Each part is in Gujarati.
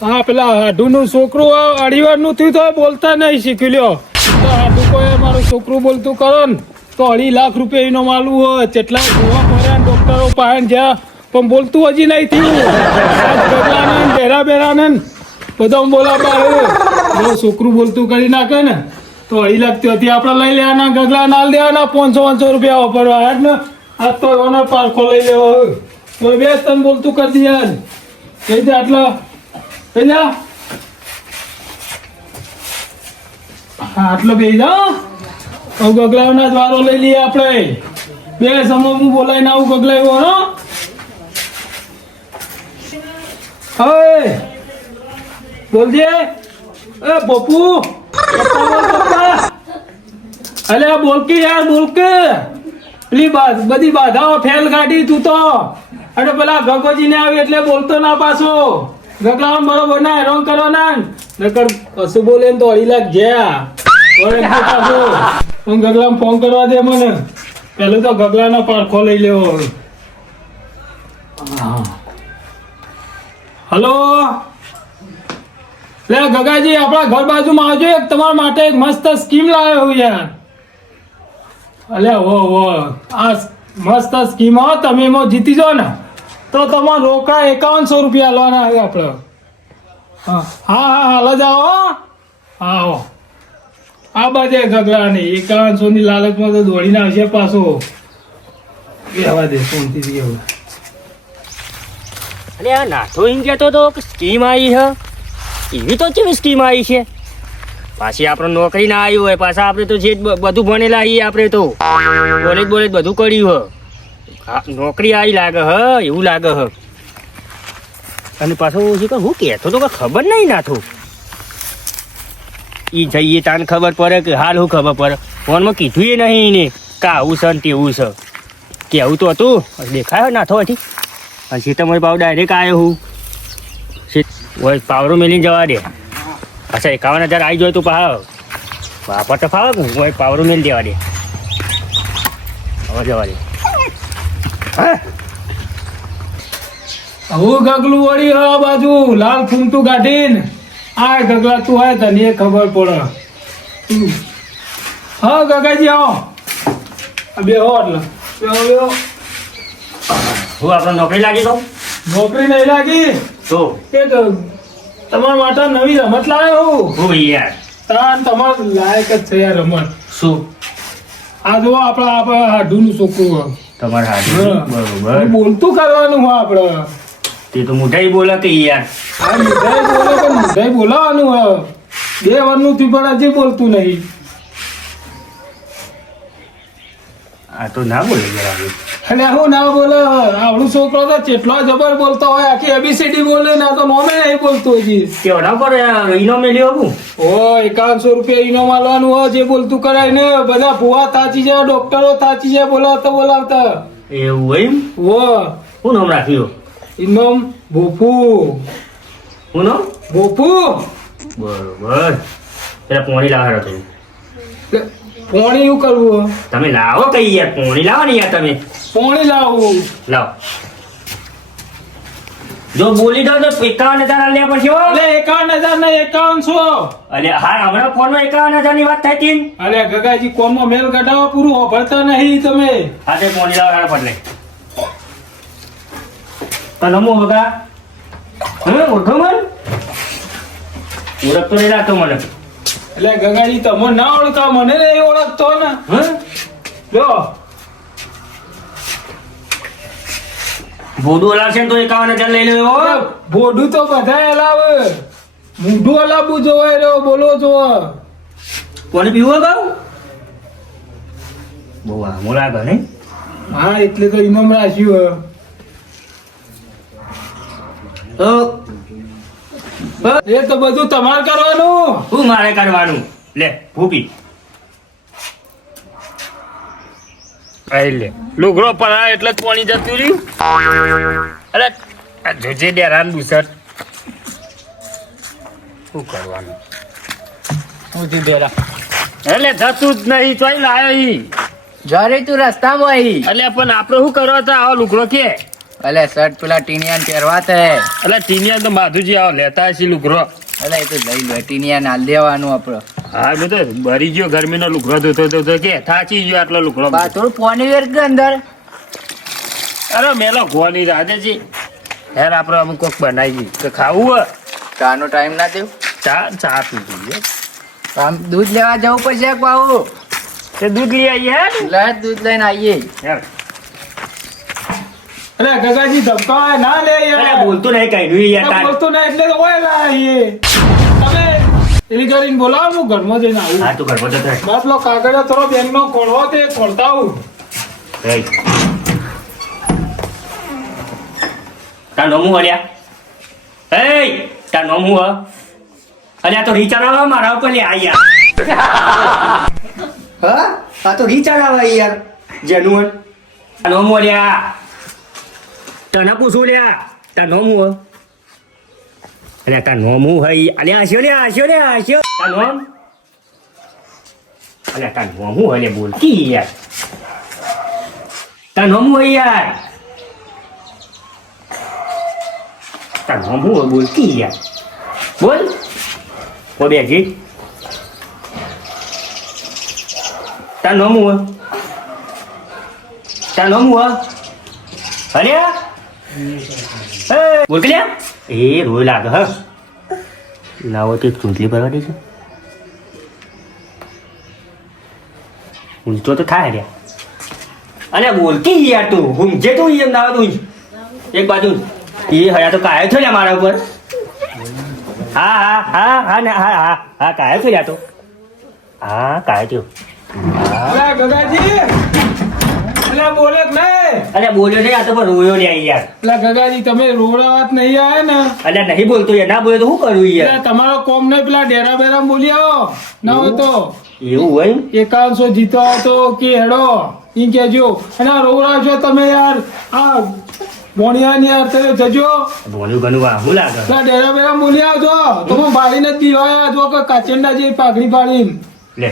હા પેલા હાડુનું છોકરું અઢીવારનું થયું તો બોલતા નહીં શીખી લ્યો. તો હાડુ કોઈ મારું છોકરું બોલતું કરો ને તો 2.5 લાખ રૂપિયા એનો માલવું હોય. કેટલા જોવા પડ્યા ડોક્ટરો પાસે જ્યાં પણ બોલતું હજી નહીં થયું. બેરા બેરા ને બધા બોલા છોકરું બોલતું કરી નાખે ને તો 2.5 લાખ ત્યાંથી આપણે લઈ લેવાના ગગલા નાલ દેવાના 500 રૂપિયા વાપરવા યાર ને. આ તો એનો પારખો લઈ લેવો તો બે તને બોલતું કરી દે યાર કહી દે આટલા કહી જા આટલો બે જા ગગલાઓના જ વારો લઈ લઈએ આપણે. બે સમય હું બોલાવીને આવું ગગલાયો હો. હવે બોલજે એ પપ્પુ અલે બોલ કે યાર બોલ કે પેલી બધી બાધાઓ ફેલ કાઢી તું તો. અને પેલા ગગોજી ને આવી એટલે બોલતો ના પાછો. ગગલાઓ બરોબર ના હેરાન કરો ના નકર કશું બોલે ને તો 2.5 લાખ ગયા હું ગગલા ફોન કરવા દે મને. પેલું તો ગગલાનો પારખો લઈ લેવો. હલો લે ગગાજી આપણા ઘર બાજુમાં આવજો. એક તમારા માટે એક મસ્ત સ્કીમ લાવ્યો હું યાર. અલે હો આ મસ્ત સ્કીમ હો. તમે એમાં જીતી જાઓ ને તો તમારે રોકા 5100 રૂપિયા લેવાના આવે આપણે. હા હા હાલ જ આવો. હા હો આ બાજે ગગલા નહીં 5100 ની લાલચમાં તો દોડીને આવશે પાછો. બેહવા દે શાંતિથી એવું. અરે આ નાથો એમ કહેતો તો સ્કીમ આવી છે. એવી તો કેવી સ્કીમ આવી છે? પાછી આપણે નોકરી ના આવી હોય પાછા આપણે તો જે બધું ભણેલા છીએ આપણે તો બોલે બધું કર્યું હ. નોકરી આવી લાગે હ એવું લાગે હ. અને પાછું હું કહેતો તો કે ખબર નહીં નાથો એ જઈએ તાને ખબર પડે કે હાલ હું ખબર પડે. ફોનમાં કીધું એ નહીં ને કે આવું છે ને તેવું છે કે આવું તો હતું દેખાય નાથો હજી. અને સીતામઢી પાવ ડાયરેક્ટ આવ્યો હું પાવરો મેલીને જવા દે. અચ્છા 51,000 આવી જાય તું પા વાપર તો ફાવે કે હું પાવરો મેલી દેવા દે. હવે જવા દે. હું ગગલું વળી આ બાજુ લાલ ફૂમતું કાઢીને આ ગગલા તું આય તને ખબર પડે. હા ગગાજી આવો બે હો એટલે બેહો. હું આપણે નોકરી લાગી તો નોકરી નહીં લાગી તો કે તમારા માટે નવી રમત લાવ્યો હું યાર તાન તમાર લાયક જ છે યાર રમત. શું આ જો આપણા હાડુનું છોકરું તમારે હાજર બરોબર બોલતું કરવાનું હોય આપણે. તે તો મોઢાઈ બોલે કે યાર આ મીઠાઈ બોલે પણ મીઠાઈ બોલાવાનું હોય. 2 વર્ષનું થી પણ હજી બોલતું નહીં. આ તો ના બોલે જરા. અને હું ના બોલે આવડું છોકરો તો જેટલો જબર બોલતો હોય આખી ABCD બોલે ના તો નોમે નહીં બોલતો હજી. કેવડા પર ઈનો મેલ્યો હું ઓ 5100 રૂપિયા ઈનો માલવાનું હોય જે બોલતું કરાય ને. બધા ભુવા થાચી જાય ડોક્ટરો થાચી જાય બોલાવતા એવું એમ. ઓ હું નામ રાખ્યું ઇનામ બોપુ. હું નામ બોપુ બરોબર. પેલા પોણી લાવવાનો હતું પોણી એવું કરવું તમે લાવો કઈ યાર પોણી લાવો ને યાર તમે પોણી લાવવું લાવો. જો બોલી દો તો 51,000 લે પછી એટલે 51,000 ને 5100. અને હા હમણાં ફોનમાં 51,000 ની વાત થઈ હતી. અરે ગગાજી કોમમાં મેલ કઢાવવા પૂરું હોભળતા નહીં તમે. હાથે પોણી લાવો હારા પડલે નમો બગા. ઓળખો મન ઓળખતો નહીં લાગતો મને. એટલે ગગાજી તમે ના ઓળખા મને નહીં ઓળખતો ને. જો ભોડું હલાવશે ને તો 51,000 લઈ લેવો. ભોડું તો બધા હલાવે મૂઢું હલાવવું જોવે રહ્યો બોલો જોવે. કોને પીવો ગાવ બહુ આમો લાગે ને. હા એટલે તો ઇનામ રાખ્યું તો એ તો બધું તમારે કરવાનું. શું મારે કરવાનું લે ભૂપી લે લુગડો પડા એટલે જ પાણી જતું રહ્યું. અરે આ જોજે ડેરાન બુસર શું કરવાનું હું તું બેરા એટલે જતું જ નહીં ચોઈ લાયો ઈ જરે તું રસ્તામાં આવી એટલે પણ આપણે શું કરવા હતા આવો લુગડો કે અલે શર્ટ પેલા ટીનિયાને પહેરવા તે એટલે ટીનિયા તો માધુજી આવો લેતા હશે લુગરો. અલે એ તો લઈ લો ટીનિયા ના લેવાનું આપડે હા બધો ભરી ગયો ગરમીનો લુગરો ધોતો કે થાચી ગયો આટલો લુગરો. બા થોડું પાણી વેર કે અંદર અરે મેલો ગોની રાધે છે યાર આપણે અમુક કોક બનાવી કે ખાવું હોય ચાનો ટાઈમ ના દેવ ચા પીધી આમ દૂધ લેવા જવું પડશે બાબુ તે દૂધ લઈ આવીએ યાર. લે દૂધ લઈને આવીએ યાર અરે ગગાજી ધમકાવે ના લે યાર. અરે બોલતું નહીં કઈ નહીં યાર તાર. બોલતો ના એટલે તો ઓય લાવીએ. તમે એની કરીને બોલાવો હું ઘરમાં જઈને આવું. હા તું ઘરમાં જતો રહે. બસ લો કાગળિયો થોડો બેંકનો ખોલવો તે ખોલતા આવું. રહી. તાર નોમું અલ્યા એ તાર નોમું હ અલ્યા તો રીચાર્જ આવે મારા ઉપર લે આ યાર હા આ તો રીચાર્જ આવે યાર જેનું તાર નોમું અલ્યા તને પૂછું લ્યા તાર નોમું હ અલ્યા તાર નોમું હઈ અલ્યા આસ્યો તાર નોમ અલ્યા તાર નોમું હલે બોલ કી યાર તાર નોમું હઈ યાર તાર નોમું હે બોલ કી યાર બોલ ઓ બેજી તાર નોમું હે અલ્યા એ બોલ કે લ્યા એ રોય લાગે હ લાવો તે ચૂંટલી ભરવા દે છે ઊંચો તો થાય રે અલ્યા બોલ કી યાર તું ઊંઘે તું એમ ના તું એક બાજુ એ હયા તો કાયો છો ને મારા ઉપર હા કાયો છો યા તો હા કાયો થયો અરે ગગાજી અરે બોલે જ નહીં. અરે બોલ્યો નહીં આ તો પણ રોયો લે યાર એટલે ગગાજી તમે રોડાવાત નહીં આયા ને અલ્યા નહીં બોલતો યાર ના બોલે તો શું કરું યાર એટલે તમારો કોમ ને પેલા ડેરા બેરા બોલી આવો ના હોય તો એવું હોય 5100 જીતો હોય તો કે હેડો ઈ કેજો અને આ રોવડા છો તમે યાર આ મોણિયાની યાર તમે જજો બોલ્યું ઘણું આ શું લાગે પેલા ડેરા બેરા બોલી આવજો તમે બાળી નથી દીવાયા જો કે કાચંડા જે પાઘડી પાડીને લે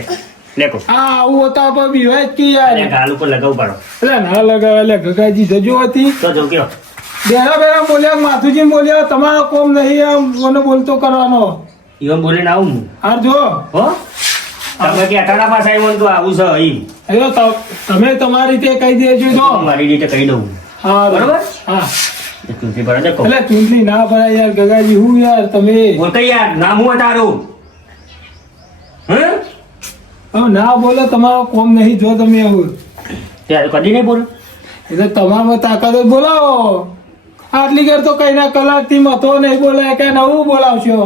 લેકો આ આવું હોતા પણ બીવાય જ કે યાર અલ્યા ગાલ ઉપર લગાવું પડો એટલે ના લગાવે એટલે ગગાજી જજો હતી તો જો કયો ડેરા બેરા બોલ્યા માથુજી બોલ્યા તમારો કોમ નહીં આમ મને બોલતો કરવાનો ઈવન બોલીને આવું હું હાર જો હો તમે કે અટાણા પાસે આવ્યો ને તો આવું છે અહીં હવે તમે તમારી રીતે કહી દેજો જો મારી રીતે કહી દઉં હા બરોબર? હા એ ચૂંટણી પર દેખો એટલે ચૂંટણી ના ભરાય યાર ગગાજી હું યાર તમે બોલ કઈ યાર નામ હું તારું હે હવે ના બોલો તમારો કોમ નહીં જો તમે એવું ત્યારે કદી નહીં બોલ એટલે તમારામાં તાકાત હોય બોલાવો આટલી ઘર તો કઈ ના કલાકથી મતો નહીં બોલાય કે નવું બોલાવશો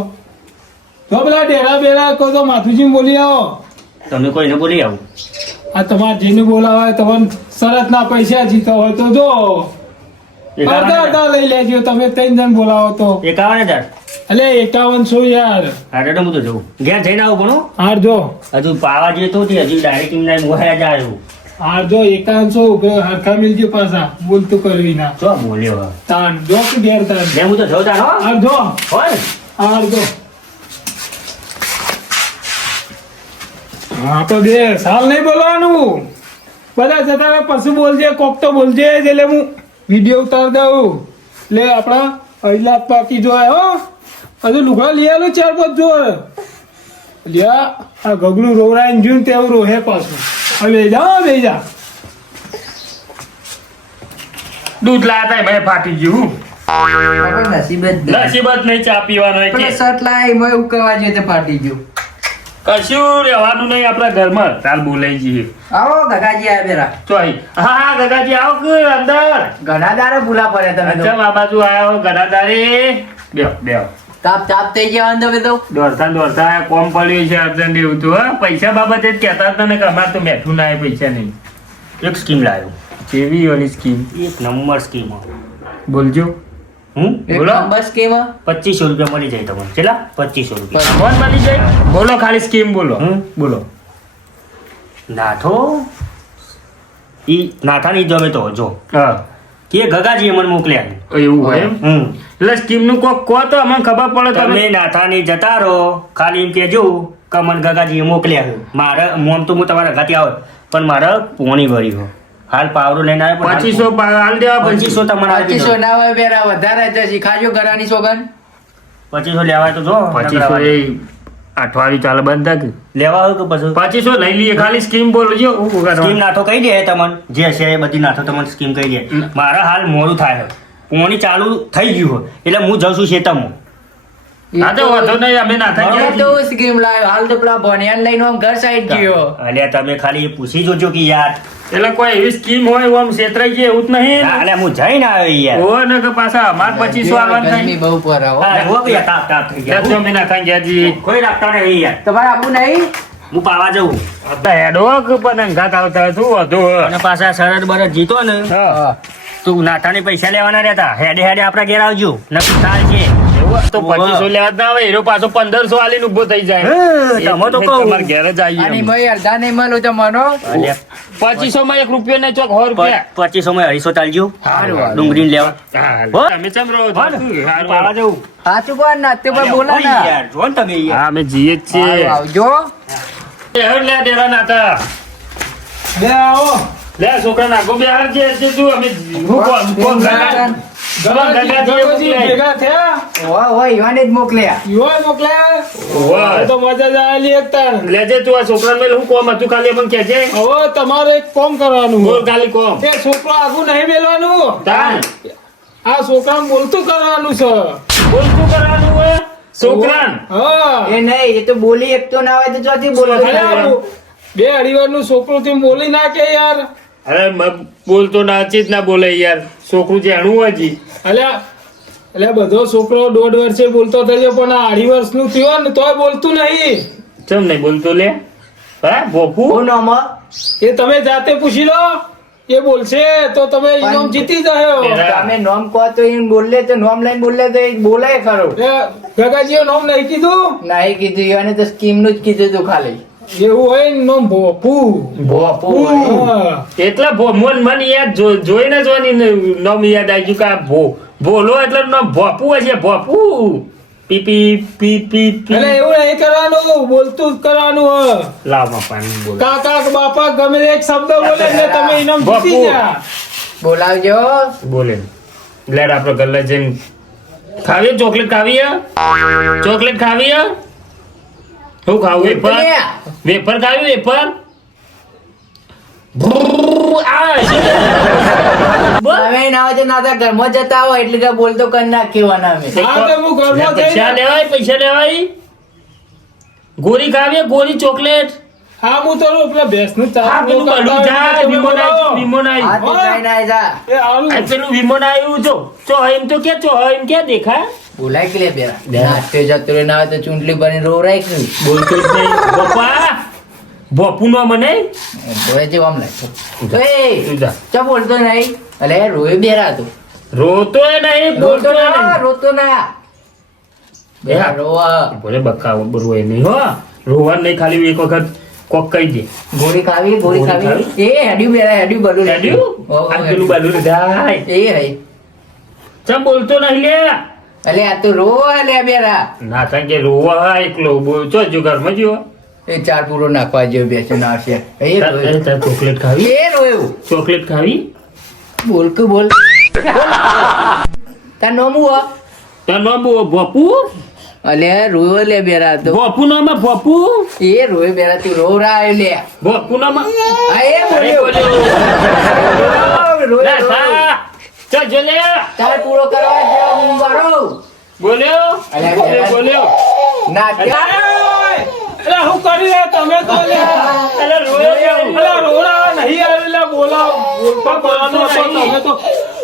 તો પેલા ડેરા બેરા કહો તો માથુજી બોલી આવો તમે કોઈને બોલી આવું આ તમારે જેને બોલાવાય તમને શરત ના પૈસા જીતા હોય તો જો અડધા અડધા લઈ લેજો તમે 3 જણ બોલાવો તો 51,000 એટલે 5100 યાર હારે તો હું તો જઉં ઘેર જઈને આવું પણ હો. હાર જો હજુ પાવા જઈએ તો હજુ ડાયરેક્ટ એમને મોહાયા જ આવ્યું હાર જો 5100 હરખા મિલજો પાછા બોલતું કરવી ના શું બોલ્યો હવે તાન જો કે ઘેર તાન લે હું તો જઉં તાર હો હાર જો હોય હાર જો હા તો બે સાલ નહીં બોલવાનું બધા જતા રહે, પછી બોલજે કોક તો બોલજે જ એટલે હું વિડીયો ઉતાર દઉં એટલે આપણા 2 લાખ બાકી જોય હો હજુ લુગડા લઈ આલું 4-5 જો લ્યા આ ગગલું રોવરાઈને જોયું ને તેવું રોહે પાછું હવે બે જા દૂધ લાયા તા ભાઈ ફાટી ગયું નસીબ જ નહીં. નસીબ જ નહીં ચા પીવાનો પેલો કે શર્ટ લાય એમાં ઉકળવા જોઈએ તે ફાટી ગયું કશું રહેવાનું નહીં આપણા ઘરમાં ચાલ બોલાઈ જઈએ આવો ગગાજી આ બેરા ચોઈ હા ગગાજી આવો કે અંદર ઘણા દાડે ભૂલા પડે તમે તો અચ્છા આ બાજુ આવ્યો ગદાદારી બેહો તાપ તાપ થઈ ગયા અંદર તમે તો દોડતા કોમ પડ્યું છે અર્જન્ટ એવું તો હા પૈસા બાબતે જ કહેતા હતા ને કે અમારે તો બેઠું ના પૈસા નહીં એક સ્કીમ લાવ્યો કેવી ઓલી સ્કીમ એક નંબર સ્કીમ બોલજો એક બોલો. નંબર સ્કીમ 2500 રૂપિયા મળી જાય તમને કેટલા 2500 રૂપિયા કોણ બની જાય બોલો ખાલી સ્કીમ બોલો બોલો નાથો ઈ નાથા નહીં જમે તો જો હા કે ગગાજીએ મને મોકલ્યા એવું હોય એમ એટલે સ્કીમ નું કોક કહો તો અમને ખબર પડે તમે તમે નાથાની જતા રહો ખાલી એમ કહેજો કે મને ગગાજીએ મોકલ્યા છે મારે મોમ તો હું તમારા ઘાતી આવે પણ મારે પોણી ભરી હો હાલ પાવરો લઈને આવ્યો પણ 2500 હાલ દેવા 2500 તમારે આપી દો. 2500 ના હોય બેરા વધારે છે શીખાજો ઘરાની સોગન 2500 લેવા હોય તો જો 2500 એ અઠવાડિયું ચાલે બંધ થાય કે? લેવા હોય કે પછી 2500 લઈ લઈએ ખાલી સ્કીમ બોલજો સ્કીમ નાથો કહી દે તમને જે છે એ બધી નાથો તમને સ્કીમ કહી દે મારા હાલ મોડું થાય છે પોણી ચાલુ થઈ ગયું હોય એટલે હું જઉં છું શેતામાં હા તો વાંધો નહીં અમે ના હવે થાય તો સ્કીમ લાવ્યો હાલ તો પેલા ભણિયાને લઈને આમ ઘર સાઈડ ગયો અલ્યા તમે ખાલી એ પૂછી જોજો કે યાર એટલે કોઈ એવી સ્કીમ હોય આમ છેતરાઈ જાય એવું જ નહીં ના, અલ્યા હું જઈને આવ્યો યાર ઓ ને કે પાછા અમાર 2500 આવવાનું ગરમી થાય બહુ પર આવો હા, જુઓ કે યાર, તાપ તાપ થઈ ગયા ત્યાં અમે ના ખાઈ ગયા જી કોઈ રાખતા નહીં યાર તમારે આપવું નહીં હું પાવા જઉં હેડો કે પણ અંગાત આવતા શું હતું અને પાછા શરદ બરદ જીતો ને હા તું નાથાને પૈસા લેવાના રહેતા હેડે હેડે આપણા ઘેર આવજો નક્કી ચાલ છે એવું તો 2500 લેવા જ ના આવે એનો પાછો 1500 આલીને ઊભો થઈ જાય તમે તો કહું. તમારે ઘેર જ આવીએ અને અમે. ભાઈ અડધા નહીં મળું તો મનો અલ્યા, 2500 માં 1 રૂપિયો ને ચોક 100 રૂપિયા 2500 માં 250 ચાલજો હારું, હારું. ડુંગળી લેવા હા, હો? તમે ચમ રહો છો? હો ને? શું? હારું, પાવા હારું. જવું સાચું કોણ નાત્ય પર અલ્યા, બોલા હોય ના યાર, જો ને તમે યાર. હા અમે જીએ જ હારું, છીએ આવજો હેડ લે ડેરા નાતા બે આવો લે છોકરા નાખો બે હાર જે છે તું અમે હું કોણ ગલાજી, ભેગા થયા હોય હોય ઈવાને જ મોકલ્યા યુવાન મોકલ્યા વાહ. હવે તો મજા જ આવેલી એક તાણ. લેજે તું આ છોકરા મેલ હું કોમ હતું ખાલી પણ કહેજે હવે તમારે એક કામ કરવાનું બોલ ખાલી કોમ એ છોકરો આગું નહીં મેલવાનું તાન આ છોકરાને બોલતું કરવાનું છે બોલ શું કરવાનું હોય છોકરાન હા એ નહીં એ તો બોલી એક તો ના હોય તો ચોથી બોલો અલ્યા, બે અઢીવારનું છોકરું થી બોલી નાખે યાર અરે બોલતો નાચી જ ના બોલે યાર છોકરું જાણવું હોય જી અલ્યા એટલે બધો છોકરો 1.5 વર્ષે બોલતો થયો પણ આ 2.5 વર્ષનું થયો ને તોય બોલતું નહીં ચમ નહીં બોલતો લે હા ભોપુ હું નામ એ તમે જાતે પૂછી લો એ બોલશે તો તમે ઇનામ જીતી જાઓ તમે નોમ કહો તો એમ બોલે તો નોમ લઈને બોલે તો એ બોલાય ખરો એ ગગાજીએ નામ નહીં કીધું નહીં કીધું ઈવાને તો સ્કીમ નું જ કીધું તું ખાલી એવું હોય ને નામ ભોપુ ભોપુ હા. એટલા મન યાદ જોઈને જોવાની નામ યાદ આવી ગયું કે આ ભોલો એટલે નામ ભોપુ હશે ભોપુ પી પી પી પી એટલે એવું નહીં કરવાનું બોલતું જ કરવાનું હ લાવમાં પાણી બોલ કાકા કે બાપા ગમે તે એક શબ્દ બોલે એટલે તમે ઇનામ બાપુ. જીતી જા બોલાવજો બોલે લેડ આપણે ગલ્લે જઈને ખાવીએ ચોકલેટ ખાવીએ ચોકલેટ ખાવીએ શું ખાવું વેફર વેફર ખાવી વેફર તમે ના હોય તો ના તો ઘરમાં જતા હોય એટલે તો બોલતો કરી નાખ્યો અમે હા તો હું ઘરમાં પૈસા જઈને લેવાય પૈસા લેવાય ગોરી ખાવીએ ગોરી ચોકલેટ હા હું તો પેલા ભેંસનું આ ચાર પેલું બલું જાય વિમોન આવ્યું વિમોન આ આવ્યું તો કઈ ના જા એ આલું આ પેલું વિમોન આવ્યું ચો એમ તો કે ચો એમ કે દેખાય બોલાય કે લે બેરા નાટ્યો જતો રહે ના હોય તો ચૂંટલી બની રો રાખ્યું બોલતો જ નહીં બાપા બાપુ નો મને બોલે છે આમ લાગતો એ તું જા. ચા બોલતો નહીં અલે રોય બેરા તો રોતો નહીં બોલતો રોતો ના નહીં રોતો ના બેરા રોવા બોલે બકાવો રોય નહીં હો રોવા નહીં ખાલી એક વખત કોક કહી દે ગોળી ખાવી ગોળી ગોળી ખાવી એ હેડ્યું બેરા હેડ્યું બધું હેડ્યું આ પેલું બાલું જાય એ હઈ ચમ બોલતો નહીં લે અલે આ તો રો અલે બેરા ના થાય કે રોવા એકલો બોલતો જો ઘરમાં જો એ ચાર પૂરો નાખવા જેવું બેસો ના આવશે એ રોયો. તાર ચોકલેટ ખાવી એ રોયું ચોકલેટ ખાવી બોલ કે બોલ તાર નોમું હો તાર નામ બાપુ અલે રોયો લે બેરા તો બાપુ નામ બાપુ એ રોયો બેરા તું રો રાયો લે બાપુ નામ આ એ બોલ્યો રોયો ચાલ જો લે ચાર પૂરો કરવા જેવો હું મારો બોલ્યો અલ્યા, અલ્યા. બોલ્યો ના એટલે હું કરી રહ્યા તમે તો લ્યા. અરે રોયો કેમ? અલા રોડા નહીં આવેલા બોલતા કરવાનો હતો તમે તો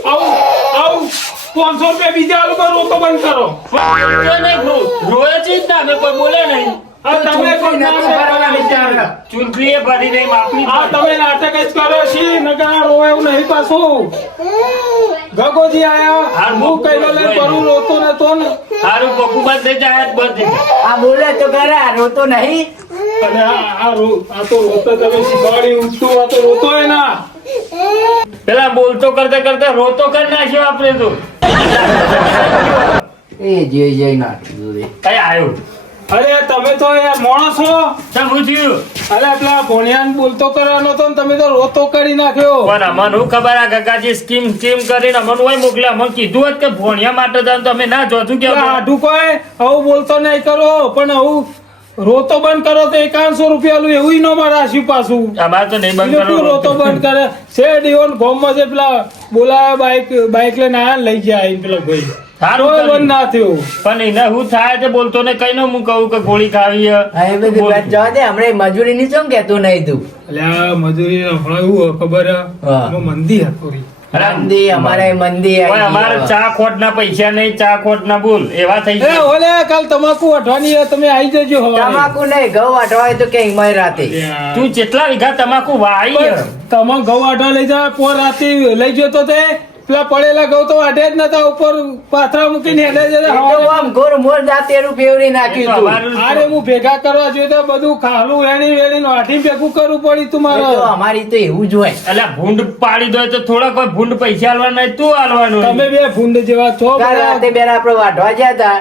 આવું 500 રૂપિયા બીજા આલુ પર રોતો બંધ કરો રોયો નહીં, રોયો જ ના મેં કોઈ બોલે નહીં આ તમે કોઈ નામ કરવાના વિચાર ચૂંટણી એ ભરી નહીં માપની આ તમે નાટક જ કરો છી નગર રોવા એવું નહીં પાછું ગગોજી આયા હું કઈ લઈને કરું રોતો નતો ને સારું પપ્પુ બંધ થઈ જાય જ બંધ થઈ જાય આ બોલે તો ખરા રોતો નહીં અને આ તો રોતો તમે શીખવાડી ઊંચું આ તો રોતો હે ના પેલા બોલતો કરતા કરતા રોતો કરી નાખ્યો આપણે તો એ જય જય નાખ્યું રે કઈ આવ્યો અરે તમે તો યાર માણસ છો. ચમ હું થયું? અરે પેલા ભોણિયાને બોલતો કરવાનો હતો ને તમે તો રોતો કરી નાખ્યો. પણ અમને હું ખબર આ ગગાજી સ્કીમ કરીને અમને હોય મોકલ્યા. અમને કીધું હોત કે ભોણિયા માટે જાણ તો અમે ના જોતું કેવું. આઢું કોઈ આવું બોલતો નહીં કરો, પણ આવું રોતો બંધ કરો તો 5100 રૂપિયા લું એવું ન રાખ્યું પાછું. અમારે તો નહીં બંધ બીજું શું રોતો કરો. બંધ કરે છે? ડીઓન ગોમમાં જે પેલા બોલાવે બાઈક લઈને આયા ને લઈ ગયા આઈને પેલા ભાઈ. સારું કોઈ કર્યું. બંધ ના થયું. પણ એને હું થાય તે બોલતો ને કઈ હું કહું કે ગોળી ખાવી હે. હા, એ બધી વાત જવા દે. હમણાં મજૂરી ની ચમ કેતું નહીં તું? અલ્યા મજૂરી હમણાં એવું હોય ખબર હે? હા. એમાં મંદી હે થોડી. મંદી અમારે મંદી આવી ઓય, અમારે ગઈ. ચા ખોટ ના પૈસા નહીં, ચા ખોટ ના બોલ એવા થઈ એ ગયા. ઓલે કાલ તમાકુ અઠવાની હે, તમે આવી જજો હવારે. તમાકુ નહીં, ઘઉં વાટવાય તો કે હિમાય રાતે. અલ્યા. તું જેટલા વીઘા તમાકુ વાઈ હે? તમે ઘઉં આઢા લઈ જા, પોર રાતે લઈ જતો તે પેલા પડેલા ઘઉં તો આઢે જ નતા, ઉપર પાથરા મૂકીને હેડે જતા એ તો હવારે. આમ ઘોર મોર દાંતેરું ફેવરી એ તો નાખ્યું તું. અમારું અરે હું ભેગા કરવા જોઈએ તો બધું ખાલું વેણી વાટી ભેગું કરવું પડી તું એ તો મારે. અમારી તો એવું જ હોય. અલ્યા ભૂંડ પાડી દો તો થોડા કોઈ ભૂંડ પૈસા આલવાના નહીં, તું આલવાનું. તમે બે ફૂંડ જેવા છો કાલ બધા. રાતે બેન આપણે વાટવા ગયા હતા,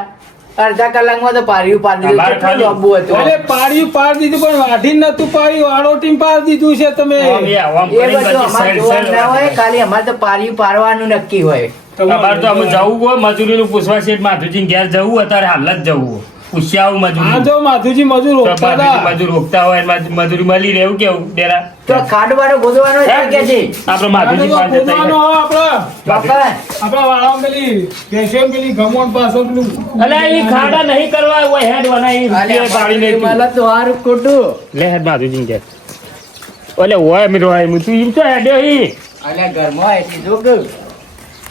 અડધા કલાકમાં તો પાર્યું પાડી દીધું. અમારે કેટલું ખાલી- લાંબુ હતું. અરે પાડ્યું પાડ દીધું પણ વાઢીને નતું પાડ્યું, આડોટીને પાડ દીધું છે તમે. હવે આવામ એ કરીને બધું પછી અમારે સાઈડ જોવાનું ના હોય, સાઈડ ખાલી અમારે તો પાર્યું પાડવાનું નક્કી હોય. અમારે તો અમે જવું હોય મજૂરીનું પૂછવા છે માધુજી ઘેર જવું અત્યારે હાલ જ જવું હોય. પૂછ્યા આવું હા મજૂરી જો માધુજી મજૂર તો રોકતા હતા. મજૂર રોકતા હોય અને મજૂરી મળી રહેવું કેવું ડેરા તો ખાડો બાડો ગોદવાનો છે કે છે? આપડે માધુજી પાસે પોતાનો જઈએ. આપડે બાપા, આપડા વાળા પેલી કેશવ પેલી ગમોન પાસે પેલું અલા ઈ ખાડા નહીં કરવા હોય હેડ વનાઈ અલ્યા ગાડી નહીં તું. મને તો હારું ખોટું. લે હેડ માધુજી ઘેર ઓલે હોય મિત્રો હોય તું એમ તો હેડ્યો ઈ અલ્યા ઘરમાં એટલી જો કે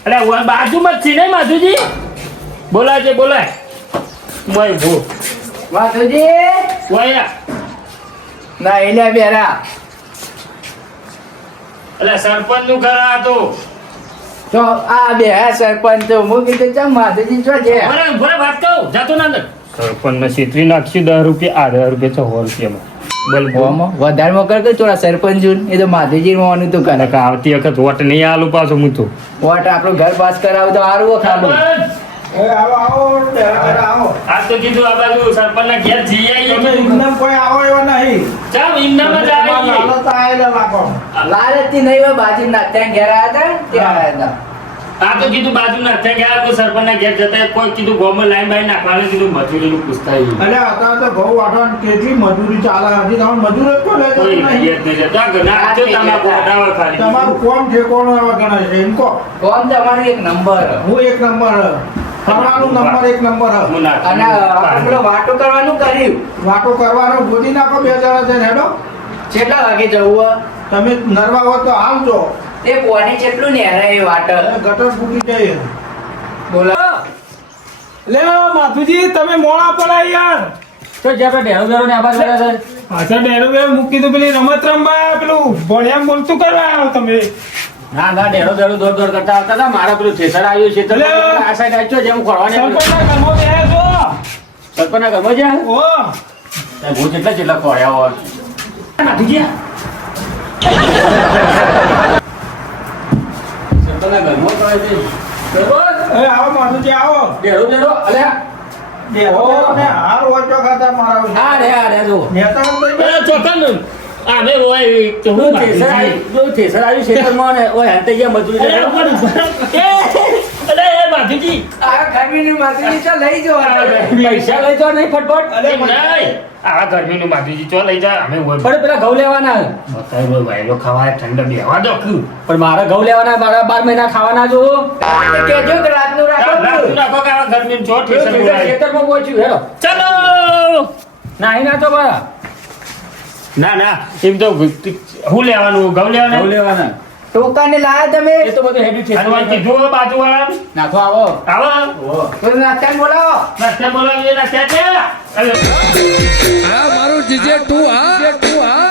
અલે હોય બાજુમાં જ છે નહીં માધુજી બોલાય છે બોલાય મોય ભો માધુજી હોય ના એલા બેરા અલે સરપંચ નું ઘર આ તો તો આ બે હે સરપંચ તો હું કીધું ચમ માધુજી છો છે? બરાબર વાત કહું જાતો ના અંદર સરપંચ ને છેતરી નાખશું 10 રૂપિયા 10 રૂપિયા તો 100 રૂપિયામાં બોલ બોલ ઓમો વધારે મોકલ કે થોડા સરપંચ જોન એ તો માધુજી મોનું તો કરે. નકા આવતી વખત વોટ નહીં આલું પાછો હું તો વોટ આપણું ઘર પાસ કરાવ તો હારું હો ખાડું. આ તો કીધું આ બાજુ સરપંચ ના ઘેર જઈ આવીએ તમે કીધું. એમનેમ કોઈ આવો એવા નહીં. ચાલ ઇમનામાં જ આવીએ. હાલત આયેલા લાગો. લાલચથી નહીં હોય, બાજુ ના ત્યાં ઘેર આવ્યા હતા ત્યાં આવ્યા હતા. આ તો કીધું બાજુ ના ત્યાં ગયા કોઈ સરપંચ ના ઘેર જતા કોઈ કીધું ગોમાં લાઈન બાઈન નાખવાનું કીધું મજૂરી નું પૂછતા આવીએ. અરે અત્યારે તો ઘઉં વાટવાની કેટલી મજૂરી ચાલે હજી તમે મજૂર જ તો લેતા કોઈ નહીં. ઘેર નહીં જતા ઘરના જો તમાકુ હટાવો ખાલી. તમારું કોમ ઠેકોણું એવા ગણાય છે એમ કહો. કોમ તમારું એક નંબર. હું એક નંબર તમારું નંબર એક નંબર હ. હું નાખું. અને આપણે પેલો વાટો કરવાનું કર્યું. વાટો કરવાનો ગોદી નાખો બે જણા છે હેડો. કેટલા વાગે જવું હે? તમે નરવા હો તો આવજો. તે પોણી કેટલું ને હેરે એ વાટ ગટર ફૂટી જાય. બોલો. લે માધુજી તમે મોડા પડ્યા યાર. તો જે આપણે ઢેરો બેરો ને આબાદ કર્યા છે. પાછળ ડેરો બે મૂકી તો પેલી રમત રમવા પેલું ભણ્યા બોલતું કરવા આવ્યો તમે. ના ના ઢેરો બેરો દોડ દોડ કરતા આવતા હતા. મારા પેલું થેસર આવ્યું છે તો અલે! આ સાઈડ આવ્યો જેમ ખોરવાની સરપંચના ઘરમાં બેહ્યા છો. સરપંચના ઘરમાં જ્યાં ઓ હું જેટલા ખોર્યા હોય સરપંચના ઘરમાં તો આવે છે. સરપંચ, એ આવો માધુજી આવો. ઢેરો બેરો અલ્યા બેહો ને હાર ઓછો ખાતા મારા આ રે જો નેતા તો એ ચોકન આને હોય તો હું જો થેસર આવ્યું જો થેસર આવ્યું ખેતરમાં ને ઓય હાંતે ગયા મજૂરી અરે કરવા. ઉપર અરે એ માધુજી આ ગરમીની માથુજી ચો લઈ જો પૈસા લઈ જાઓ નહીં ફટફટ એમ નહીં આ ગરમીનું માધુજી ચો લઈ જા અમે હોય પણ પેલા ઘઉં લેવાના બતાય હોય વાયલો ખાવા ઠંડા બેવા દો કુ પણ મારા ઘઉં લેવાના મારા 12 મહિના ખાવાના જો કેજો કે રાતનું રાખો. નાખો કે આ ગરમી ચો ઠેસર બોલાય ખેતરમાં પહોંચ્યું હેલો ચલો નાહી ના તો બા ના ના એમ તો હું લેવાનું ઘઉં ઘઉં લેવાનું લેવાના ટોકાને લાયા તમે? એ તો બધું હેડ્યું છે હનુમાન કીધું હોય બાજુવાળાને નાખો આવો આવો તો નાસ્તાને બોલાવો. નાસ્તા બોલાવીએ નાસ્તા છે આ મારું જીજે તું હા